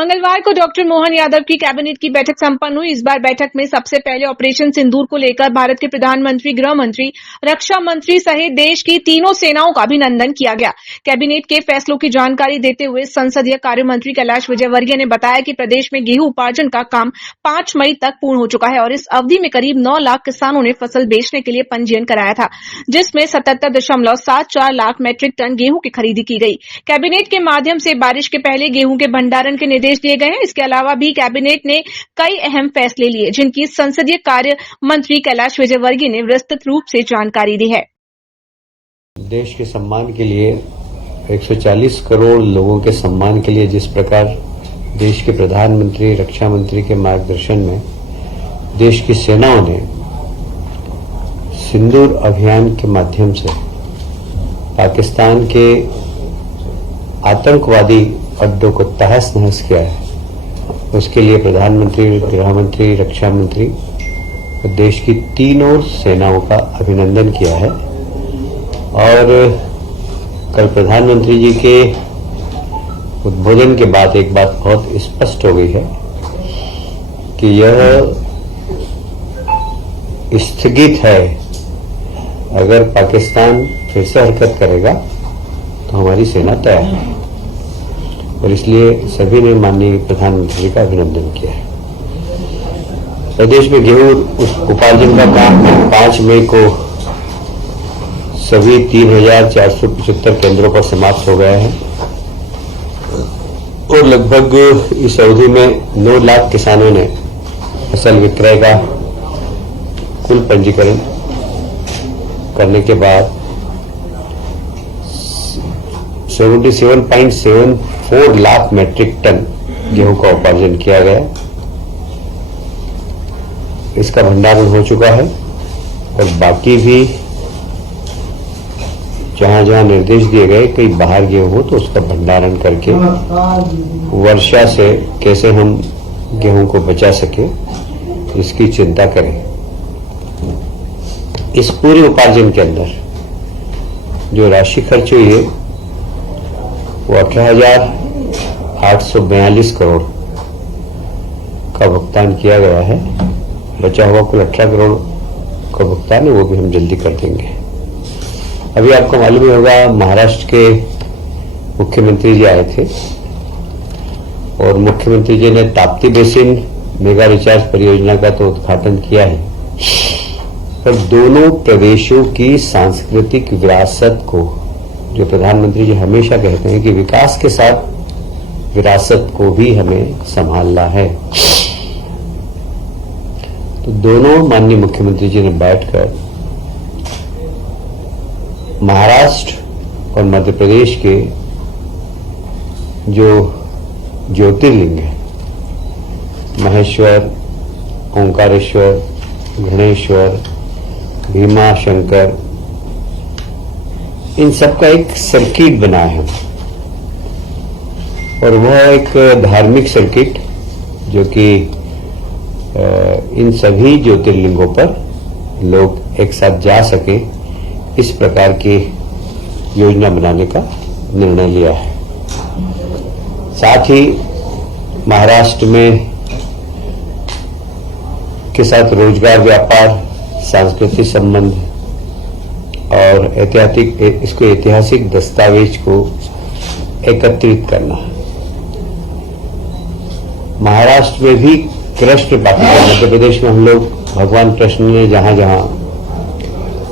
मंगलवार को डॉक्टर मोहन यादव की कैबिनेट की बैठक संपन्न हुई। इस बार बैठक में सबसे पहले ऑपरेशन सिंदूर को लेकर भारत के प्रधानमंत्री, गृह मंत्री, रक्षा मंत्री सहित देश की तीनों सेनाओं का अभिनंदन किया गया। कैबिनेट के फैसलों की जानकारी देते हुए संसदीय कार्य मंत्री कैलाश विजयवर्गीय ने बताया कि प्रदेश में गेहूं उपार्जन का काम 5 मई तक पूर्ण हो चुका है और इस अवधि में करीब 9 लाख किसानों ने फसल बेचने के लिए पंजीयन कराया था, जिसमें 77.74 लाख मैट्रिक टन गेहूं की खरीदी की गई। कैबिनेट के माध्यम से बारिश के पहले गेहूं के भंडारण के निर्देश दिए गए हैं। इसके अलावा भी कैबिनेट ने कई अहम फैसले लिए, जिनकी संसदीय कार्य मंत्री कैलाश विजयवर्गीय ने विस्तृत रूप से जानकारी दी है। देश के सम्मान के लिए 140 करोड़ लोगों के सम्मान के लिए जिस प्रकार देश के प्रधानमंत्री, रक्षा मंत्री के मार्गदर्शन में देश की सेनाओं ने सिंदूर अभियान के माध्यम से पाकिस्तान के आतंकवादी अड्डों को तहस नहस किया है, उसके लिए प्रधानमंत्री, गृह मंत्री, रक्षा मंत्री और देश की तीनों सेनाओं का अभिनंदन किया है। और कल प्रधानमंत्री जी के उद्बोधन के बाद एक बात बहुत स्पष्ट हो गई है कि यह स्थगित है। अगर पाकिस्तान फिर से हरकत करेगा तो हमारी सेना तैयार है और इसलिए सभी ने माननीय प्रधानमंत्री जी का अभिनंदन किया है। प्रदेश में गेहूं उपार्जन का काम 5 मई को सभी 3,475 केंद्रों पर समाप्त हो गया है और लगभग इस अवधि में 9 लाख किसानों ने फसल विक्रय का कुल पंजीकरण करने के बाद 77.74 लाख मैट्रिक टन गेहूं का उपार्जन किया गया। इसका भंडारण हो चुका है और बाकी भी जहां जहां निर्देश दिए गए कहीं बाहर गेहूं हो तो उसका भंडारण करके वर्षा से कैसे हम गेहूं को बचा सके इसकी चिंता करें। इस पूरे उपार्जन के अंदर जो राशि खर्च हुई है वो 18,842 करोड़ का भुगतान किया गया है। बचा हुआ कुल 18 करोड़ का भुगतान है, वो भी हम जल्दी कर देंगे। अभी आपको मालूम ही होगा, महाराष्ट्र के मुख्यमंत्री जी आए थे और मुख्यमंत्री जी ने ताप्ती बेसिन मेगा रिचार्ज परियोजना का तो उद्घाटन किया है, पर दोनों प्रदेशों की सांस्कृतिक विरासत को, जो प्रधानमंत्री जी हमेशा कहते हैं कि विकास के साथ विरासत को भी हमें संभालना है, तो दोनों माननीय मुख्यमंत्री जी ने बैठकर महाराष्ट्र और मध्य प्रदेश के जो ज्योतिर्लिंग है, महेश्वर, ओंकारेश्वर, गणेश्वर, भीमा शंकर, इन सब का एक सर्किट बनाया है और वह एक धार्मिक सर्किट जो कि इन सभी ज्योतिर्लिंगों पर लोग एक साथ जा सके, इस प्रकार की योजना बनाने का निर्णय लिया है। साथ ही महाराष्ट्र में के साथ रोजगार, व्यापार, सांस्कृतिक संबंध और ऐतिहासिक दस्तावेज को एकत्रित करना। महाराष्ट्र में भी कृष्ण पाठशाला, मध्य प्रदेश में हम लोग भगवान कृष्ण ने जहां जहां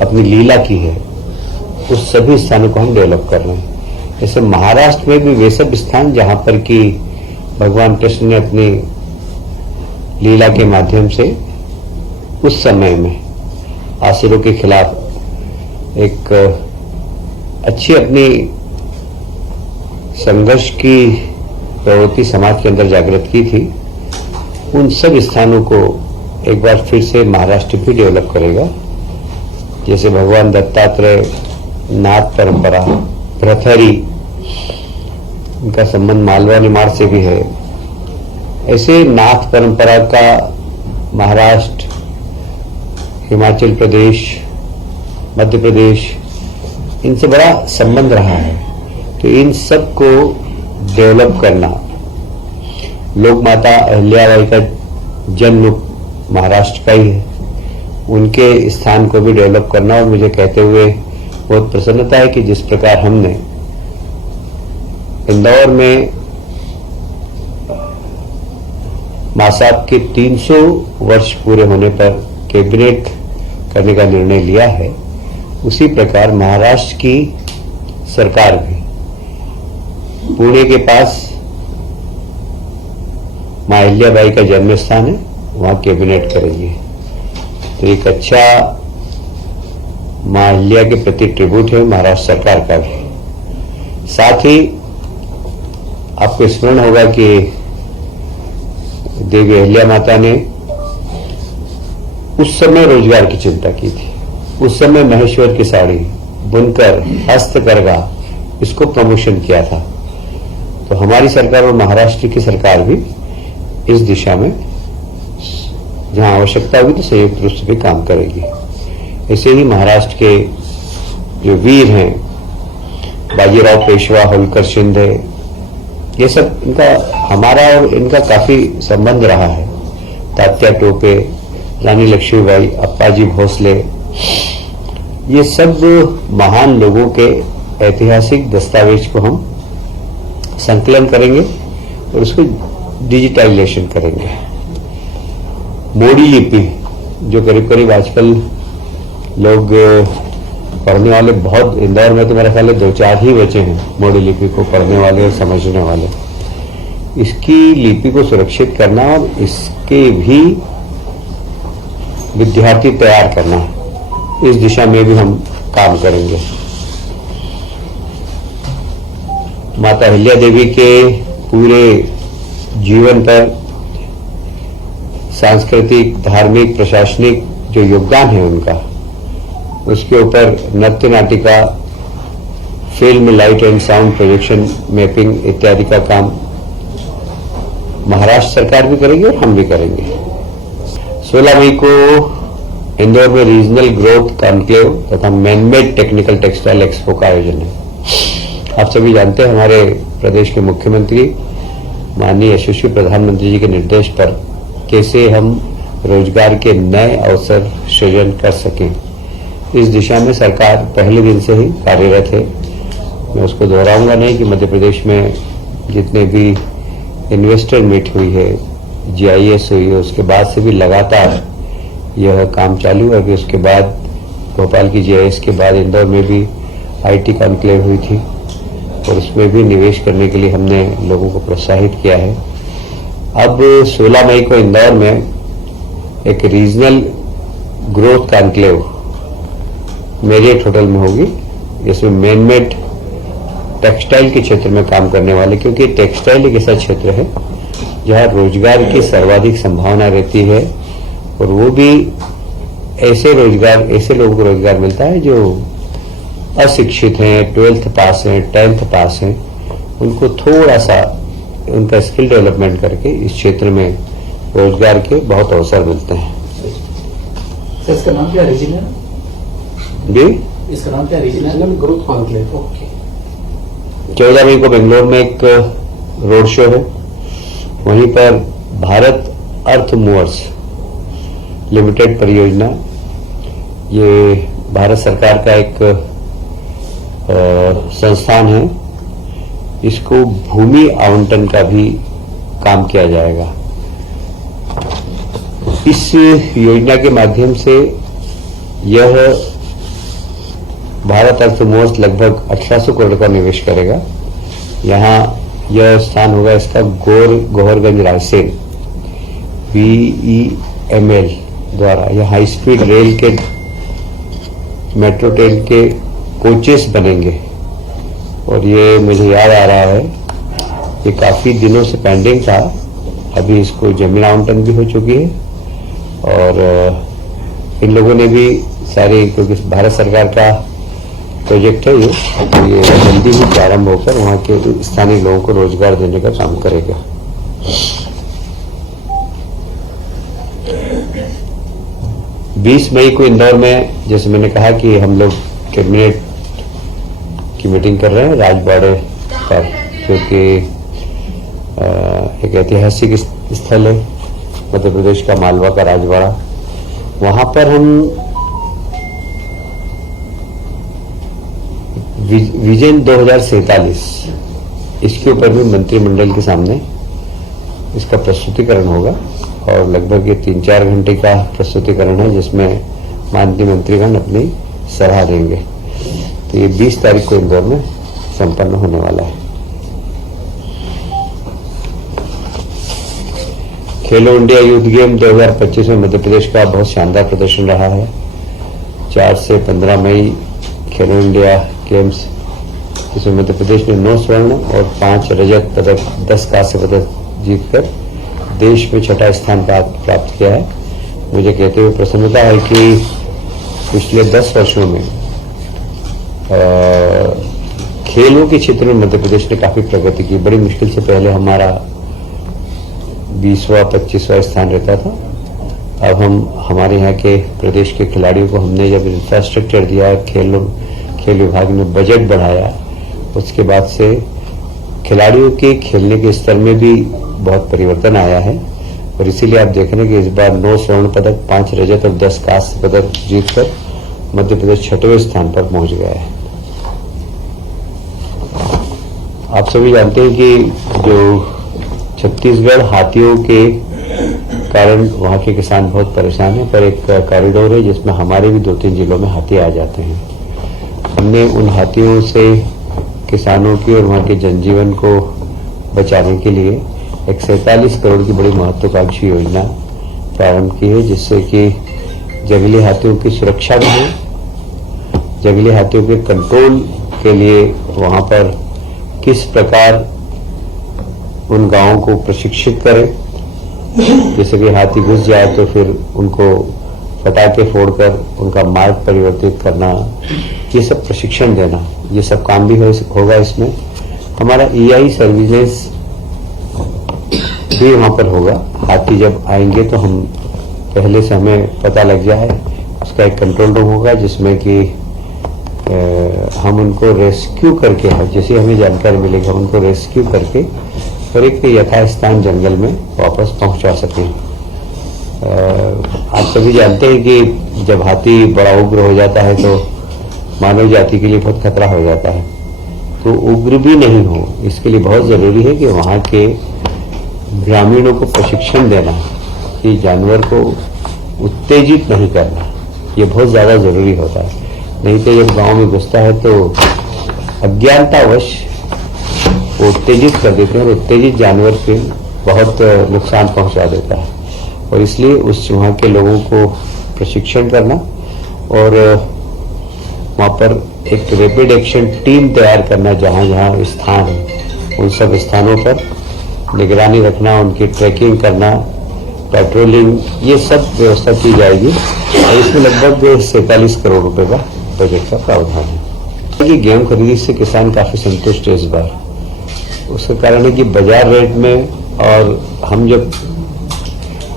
अपनी लीला की है उस सभी स्थानों को हम डेवलप कर रहे हैं। जैसे महाराष्ट्र में भी वे सब स्थान जहां पर कि भगवान कृष्ण ने अपनी लीला के माध्यम से उस समय में आसुरों के खिलाफ एक अच्छी अपनी संघर्ष की प्रवृत्ति समाज के अंदर जागृत की थी, उन सब स्थानों को एक बार फिर से महाराष्ट्र भी डेवलप करेगा। जैसे भगवान दत्तात्रेय, नाथ परंपरा, भ्रथरी, इनका संबंध मालवा निमाड़ से भी है, ऐसे नाथ परंपरा का महाराष्ट्र, हिमाचल प्रदेश, मध्य प्रदेश, इनसे बड़ा संबंध रहा है। तो इन सब को डेवलप करना लोकमाता अहिल्याबाई का जन्म महाराष्ट्र का ही है, उनके स्थान को भी डेवलप करना। और मुझे कहते हुए बहुत प्रसन्नता है कि जिस प्रकार हमने इंदौर में मां साहब के 300 वर्ष पूरे होने पर कैबिनेट करने का निर्णय लिया है, उसी प्रकार महाराष्ट्र की सरकार भी पुणे के पास मां अहिल्याबाई का जन्म स्थान है, वहां कैबिनेट करेंगे। तो एक अच्छा मां अहिल्या के प्रति ट्रिब्यूट है महाराष्ट्र सरकार का भी। साथ ही आपको स्मरण होगा कि देवी अहिल्या माता ने उस समय रोजगार की चिंता की थी। उस समय महेश्वर की साड़ी, बुनकर, हस्तकरघा, इसको प्रमोशन किया था। तो हमारी सरकार और महाराष्ट्र की सरकार भी इस दिशा में जहां आवश्यकता होगी तो संयुक्त रूप से भी काम करेगी। ऐसे ही महाराष्ट्र के जो वीर हैं, बाजीराव पेशवा, होलकर शिंदे, ये सब इनका हमारा और इनका काफी संबंध रहा है। तात्या टोपे, रानी लक्ष्मीबाई, अप्पाजी भोसले, ये सब महान लोगों के ऐतिहासिक दस्तावेज को हम संकलन करेंगे और उसको डिजिटाइजेशन करेंगे। मोडी लिपि जो करीब करीब आजकल लोग पढ़ने वाले बहुत, इंदौर में तो मेरा ख्याल है 2-4 ही बचे हैं मोडी लिपि को पढ़ने वाले और समझने वाले। इसकी लिपि को सुरक्षित करना और इसके भी विद्यार्थी तैयार करना, इस दिशा में भी हम काम करेंगे। माता अहिल्या देवी के पूरे जीवन पर सांस्कृतिक, धार्मिक, प्रशासनिक जो योगदान है उनका, उसके ऊपर नृत्य नाटिका, film, light and sound projection, mapping इत्यादि का काम महाराष्ट्र सरकार भी करेगी और हम भी करेंगे। 16 मई को इंदौर में रीजनल ग्रोथ कॉन्क्लेव तथा मैनमेड टेक्निकल टेक्सटाइल एक्सपो का आयोजन है। आप सभी जानते हैं हमारे प्रदेश के मुख्यमंत्री माननीय यशस्वी प्रधानमंत्री जी के निर्देश पर कैसे हम रोजगार के नए अवसर सृजन कर सकें, इस दिशा में सरकार पहले दिन से ही कार्यरत है। मैं उसको दोहराऊंगा नहीं कि मध्य प्रदेश में जितने भी इन्वेस्टर मीट हुई है, GIS हुई है, उसके बाद से भी लगातार यह काम चालू है। अभी उसके बाद भोपाल की GIS के बाद इंदौर में भी IT कॉन्क्लेव हुई थी और उसमें भी निवेश करने के लिए हमने लोगों को प्रोत्साहित किया है। अब 16 मई को इंदौर में एक regional growth conclave Marriott hotel में होगी, जिसमें मैनमेड टेक्सटाइल के क्षेत्र में काम करने वाले, क्योंकि टेक्सटाइल एक ऐसा क्षेत्र है जहां रोजगार की सर्वाधिक संभावना रहती है और वो भी ऐसे लोगों को रोजगार मिलता है जो अशिक्षित हैं, 12th पास हैं, 10th पास हैं। उनको थोड़ा सा उनका स्किल डेवलपमेंट करके इस क्षेत्र में रोजगार के बहुत अवसर मिलते हैं। सर, इसका नाम क्या रीजनल जी, इसका नाम क्या रीजनल ग्रोथ कॉन्क्लेव? ओके। 14 मई को बेंगलोर में एक रोड शो है, वहीं पर भारत अर्थ मूवर्स लिमिटेड परियोजना, ये भारत सरकार का एक संस्थान है, इसको भूमि आवंटन का भी काम किया जाएगा। इस योजना के माध्यम से यह भारत अर्थ मूवर्स लगभग 1800 करोड़ का निवेश करेगा। यहाँ यह स्थान होगा इसका गोहरगंज रायसेन BEML द्वारा। यह हाई स्पीड रेल के, मेट्रो ट्रेन के कोचेस बनेंगे और ये मुझे याद आ रहा है ये काफी दिनों से पेंडिंग था, अभी इसको जमीन आवंटन भी हो चुकी है और इन लोगों ने भी सारी, क्योंकि भारत सरकार का प्रोजेक्ट है ये जल्दी ही प्रारंभ होकर वहां के स्थानीय लोगों को रोजगार देने का काम करेगा। 20 मई को इंदौर में, जैसे मैंने कहा कि हम लोग कैबिनेट की मीटिंग कर रहे हैं राजबाड़े पर, क्योंकि एक ऐतिहासिक स्थल है, मध्य प्रदेश का मालवा का राजवाड़ा। वहां पर हम विजन 2047 इसके ऊपर भी मंत्रिमंडल के सामने इसका प्रस्तुतिकरण होगा और लगभग ये 3-4 घंटे का प्रस्तुतिकरण है, जिसमें माननीय मंत्रीगण अपनी सलाह देंगे। तो ये 20 तारीख को इंदौर में संपन्न होने वाला है। खेलो इंडिया यूथ गेम 2025 में मध्य प्रदेश का बहुत शानदार प्रदर्शन रहा है। 4 से 15 मई खेलो इंडिया गेम्स, जिसमें मध्य प्रदेश ने 9 स्वर्ण और 5 रजत पदक, 10 कांस्य पदक जीतकर देश में 6ठा स्थान प्राप्त किया है। मुझे कहते हुए प्रसन्नता है कि पिछले 10 वर्षों में खेलों के क्षेत्र में मध्य प्रदेश ने काफी प्रगति की। बड़ी मुश्किल से पहले हमारा 20वां 25वां स्थान रहता था। अब हमारे यहाँ के प्रदेश के खिलाड़ियों को हमने जब इंफ्रास्ट्रक्चर दिया, खेल विभाग ने बजट बढ़ाया, उसके बाद से खिलाड़ियों के खेलने के स्तर में भी बहुत परिवर्तन आया है। और इसीलिए आप देख रहे हैं कि इस बार 9 स्वर्ण पदक, 5 रजत और 10 कांस्य पदक जीतकर मध्य प्रदेश 6वें स्थान पर पहुंच गया है। आप सभी जानते हैं कि जो छत्तीसगढ़ हाथियों के कारण वहां के किसान बहुत परेशान हैं, पर एक कॉरिडोर है जिसमें हमारे भी 2-3 जिलों में हाथी आ जाते हैं। हमने उन हाथियों से किसानों की और वहां के जनजीवन को बचाने के लिए एक 47 करोड़ की बड़ी महत्वाकांक्षी योजना प्रारंभ की है, जिससे कि जंगली हाथियों की सुरक्षा भी हो, जंगली हाथियों के कंट्रोल के लिए वहां पर किस प्रकार उन गांवों को प्रशिक्षित करें। जैसे कि हाथी घुस जाए तो फिर उनको पटाखे फोड़कर उनका मार्ग परिवर्तित करना, ये सब प्रशिक्षण देना, ये सब काम भी होगा। इसमें हमारा EI सर्विलेंस भी वहां पर होगा। हाथी जब आएंगे तो हम पहले से हमें पता लग जाए, उसका एक कंट्रोल रूम होगा जिसमें कि हम उनको रेस्क्यू करके, जैसे हमें जानकारी मिलेगी हम उनको रेस्क्यू करके और एक यथास्थान जंगल में वापस पहुंचा सकें। आप सभी जानते हैं कि जब हाथी बड़ा उग्र हो जाता है तो मानव जाति के लिए बहुत खतरा हो जाता है। तो उग्र भी नहीं हो, इसके लिए बहुत जरूरी है कि वहां के ग्रामीणों को प्रशिक्षण देना कि जानवर को उत्तेजित नहीं करना, ये बहुत ज्यादा जरूरी होता है। नहीं तो जब गांव में घुसता है तो अज्ञानतावश वो उत्तेजित कर देते हैं और उत्तेजित जानवर के बहुत नुकसान पहुंचा देता है। और इसलिए वहां के लोगों को प्रशिक्षण करना और वहां पर एक रैपिड एक्शन टीम तैयार करना, जहां जहां स्थान है उन सब स्थानों पर निगरानी रखना, उनकी ट्रैकिंग करना, पेट्रोलिंग, ये सब व्यवस्था की जाएगी। और इसमें लगभग 47 करोड़ रुपए का बजट का प्रावधान है। गेहूं खरीदी से किसान काफी संतुष्ट है इस बार। उसका कारण है कि बाजार रेट में और हम जब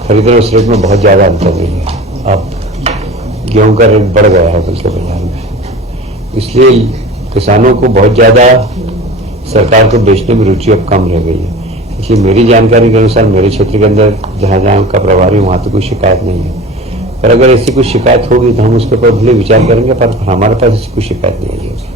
खरीद रहे उस रेट में बहुत ज्यादा अंतर नहीं है। अब गेहूं का रेट बढ़ गया है बल्कि बाजार में, इसलिए किसानों को बहुत ज्यादा सरकार को बेचने में रुचि अब कम रह गई है। इसलिए मेरी जानकारी के अनुसार मेरे क्षेत्र के अंदर जहां जहां का प्रभारी वहां तो कोई शिकायत नहीं है। पर अगर ऐसी कोई शिकायत होगी तो हम उसके ऊपर भले विचार करेंगे, पर हमारे पास ऐसी कोई शिकायत नहीं है।